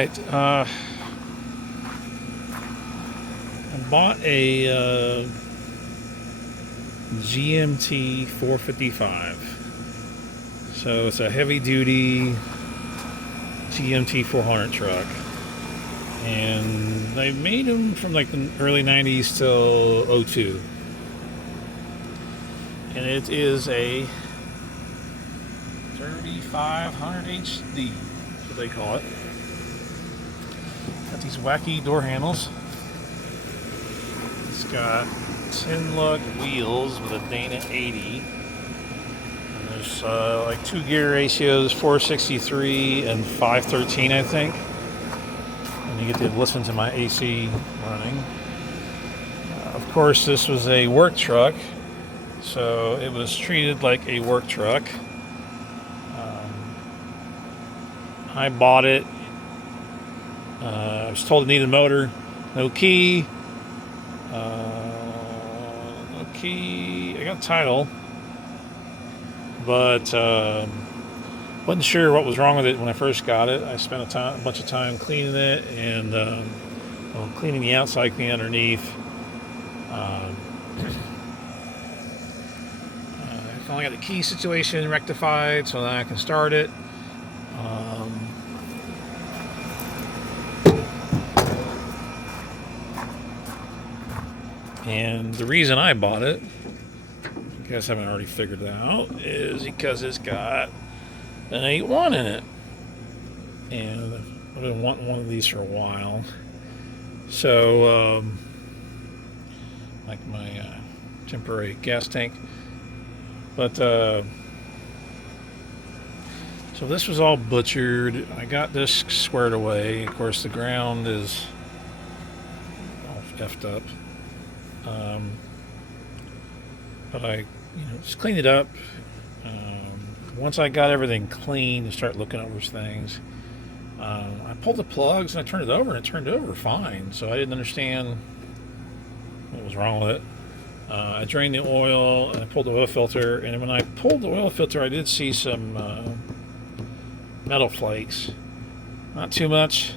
right. I bought a GMT455. So it's a heavy duty GMT 400 truck. And they made them from like the early 90s till '02. And it is a 3500 HD, that's what they call it. Got these wacky door handles. It's got 10 lug wheels with a Dana 80. And there's like 2 gear ratios, 463 and 513, I think. And you get to listen to my AC running. Of course, this was a work truck, so it was treated like a work truck. I bought it. I was told it needed a motor, no key. No key. I got a title, but wasn't sure what was wrong with it when I first got it. I spent a bunch of time cleaning it and cleaning the outside, cleaning underneath. I finally got the key situation rectified, so that I can start it. And the reason I bought it, I guess I haven't already figured it out, is because it's got an 8.1 in it. And I've been wanting one of these for a while. So, like my temporary gas tank. But, so this was all butchered. I got this squared away. Of course, the ground is all effed up. But I, just cleaned it up. Once I got everything clean and start looking over things, I pulled the plugs and I turned it over, and it turned over fine. So I didn't understand what was wrong with it. I drained the oil and I pulled the oil filter, and when I pulled the oil filter, I did see some metal flakes. Not too much,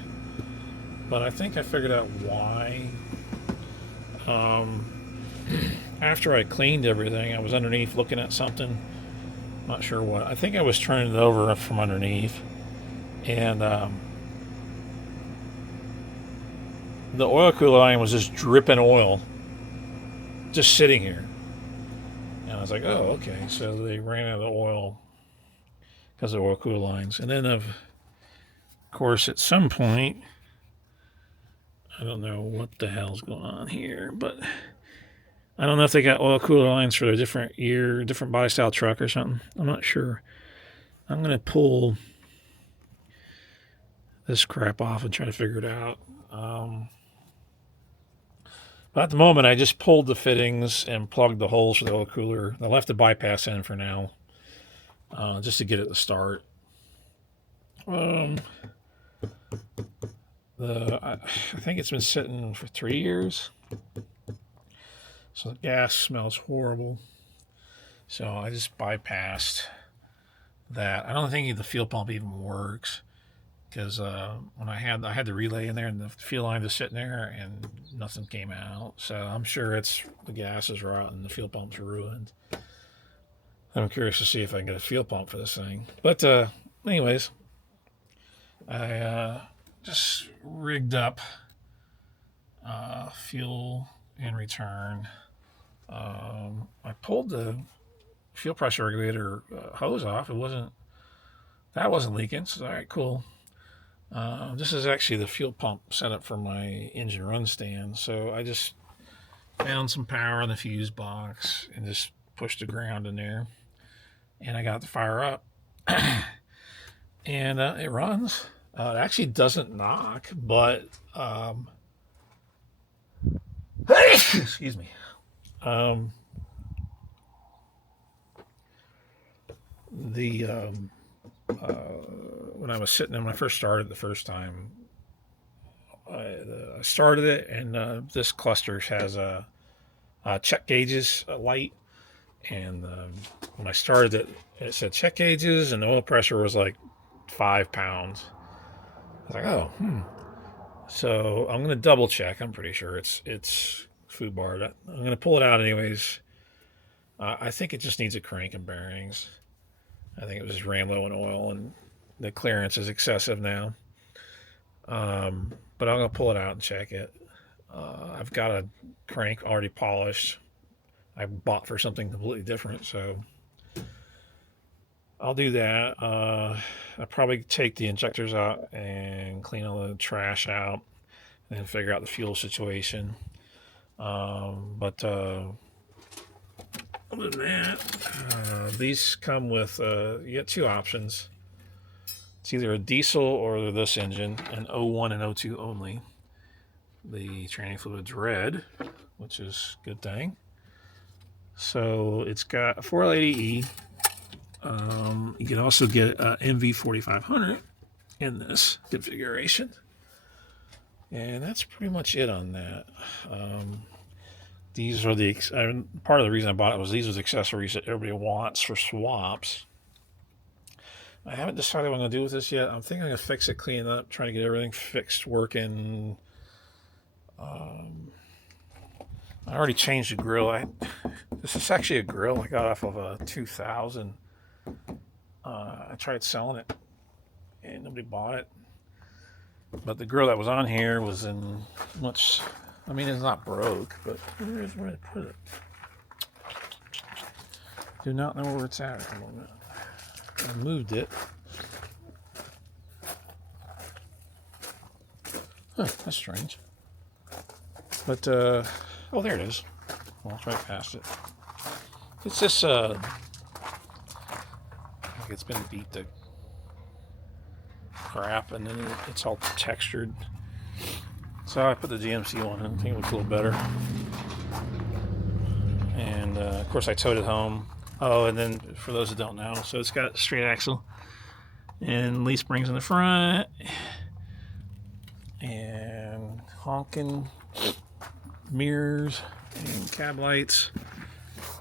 but I think I figured out why. After I cleaned everything, I was underneath looking at something. Not sure what. I think I was turning it over from underneath, and the oil cooler line was just dripping oil, just sitting here. And I was like, oh, okay. So they ran out of oil because of oil cooler lines. And then, of course, at some point, I don't know what the hell's going on here, but I don't know if they got oil cooler lines for a different year, different body style truck or something. I'm not sure. I'm going to pull this crap off and try to figure it out. But at the moment, I just pulled the fittings and plugged the holes for the oil cooler. I left the bypass in for now, just to get it to start. I think it's been sitting for 3 years. So the gas smells horrible. So I just bypassed that. I don't think the fuel pump even works, because when I had the relay in there and the fuel line was sitting there and nothing came out. So I'm sure it's the gas is rotten and the fuel pump's ruined. I'm curious to see if I can get a fuel pump for this thing. But anyways, I just rigged up fuel in return. I pulled the fuel pressure regulator hose off. That wasn't leaking. So all right, cool. This is actually the fuel pump setup for my engine run stand. So I just found some power in the fuse box and just pushed the ground in there, and I got the fire up, and it runs. It actually doesn't knock, but excuse me. When I was sitting when I first started the first time, I started it, and this cluster has a check gauges light, and when I started it, it said check gauges, and the oil pressure was like 5 pounds. was like, oh, So I'm gonna double check. I'm pretty sure it's food bar. I'm gonna pull it out anyways. I think it just needs a crank and bearings. I think it was just ran low in oil, and the clearance is excessive now. But I'm gonna pull it out and check it. I've got a crank already polished. I bought for something completely different, so I'll do that. I'll probably take the injectors out and clean all the trash out, and then figure out the fuel situation. But other than that, these come with you get two options. It's either a diesel or this engine, an O1 and O2 only. The training fluid's red, which is a good thing. So it's got a 480E. You can also get MV4500 in this configuration. And that's pretty much it on that. These are the part of the reason I bought it was these are the accessories that everybody wants for swaps. I haven't decided what I'm going to do with this yet. I'm thinking I'm going to fix it, clean it up, try to get everything fixed, working. I already changed the grill. This is actually a grill I got off of a 2000. I tried selling it, and nobody bought it. But the grill that was on here was in much. I mean, it's not broke, but where did I put it? Do not know where it's at the moment. I moved it. Huh, that's strange. But, oh, there it is. Well, it's right past it. It's this, like it's been beat to crap, and then it's all textured. So I put the GMC one in. I think it looks a little better. And, of course, I towed it home. Oh, and then for those that don't know, so it's got straight axle and leaf springs in the front and honking mirrors and cab lights,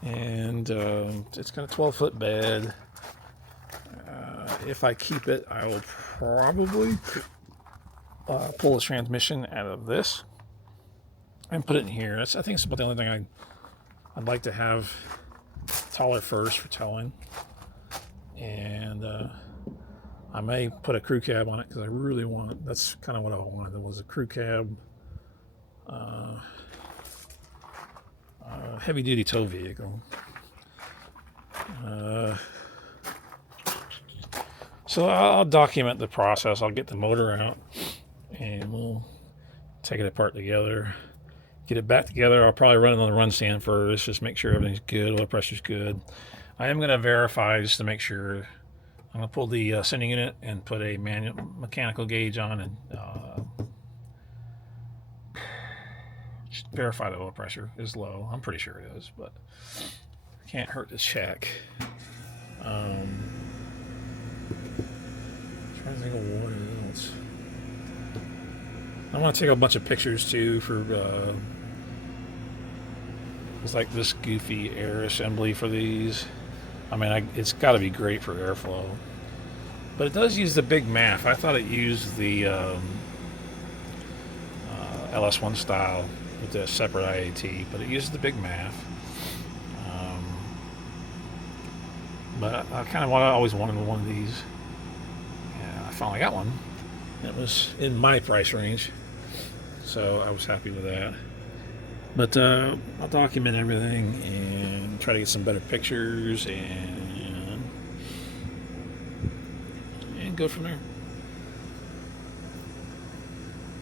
and it's got a 12-foot bed. If I keep it, I will probably pull the transmission out of this and put it in here. I think it's about the only thing I'd like to have taller first for towing, and I may put a crew cab on it because I really want. That's kind of what I wanted. Was a crew cab, heavy duty tow vehicle. So I'll document the process. I'll get the motor out, and we'll take it apart together. Get it back together. I'll probably run it on the run stand first, just make sure everything's good, oil pressure's good. I am going to verify just to make sure. I'm going to pull the sending unit and put a mechanical gauge on and just verify the oil pressure is low. I'm pretty sure it is, but can't hurt to check. Trying to think of what else. I want to take a bunch of pictures too for it's like this goofy air assembly for these. I mean, it's got to be great for airflow, but it does use the big MAF. I thought it used the LS1 style with the separate IAT, but it uses the big MAF. But I kind of always wanted one of these. Yeah, I finally got one. It was in my price range, so I was happy with that. But I'll document everything and try to get some better pictures and go from there.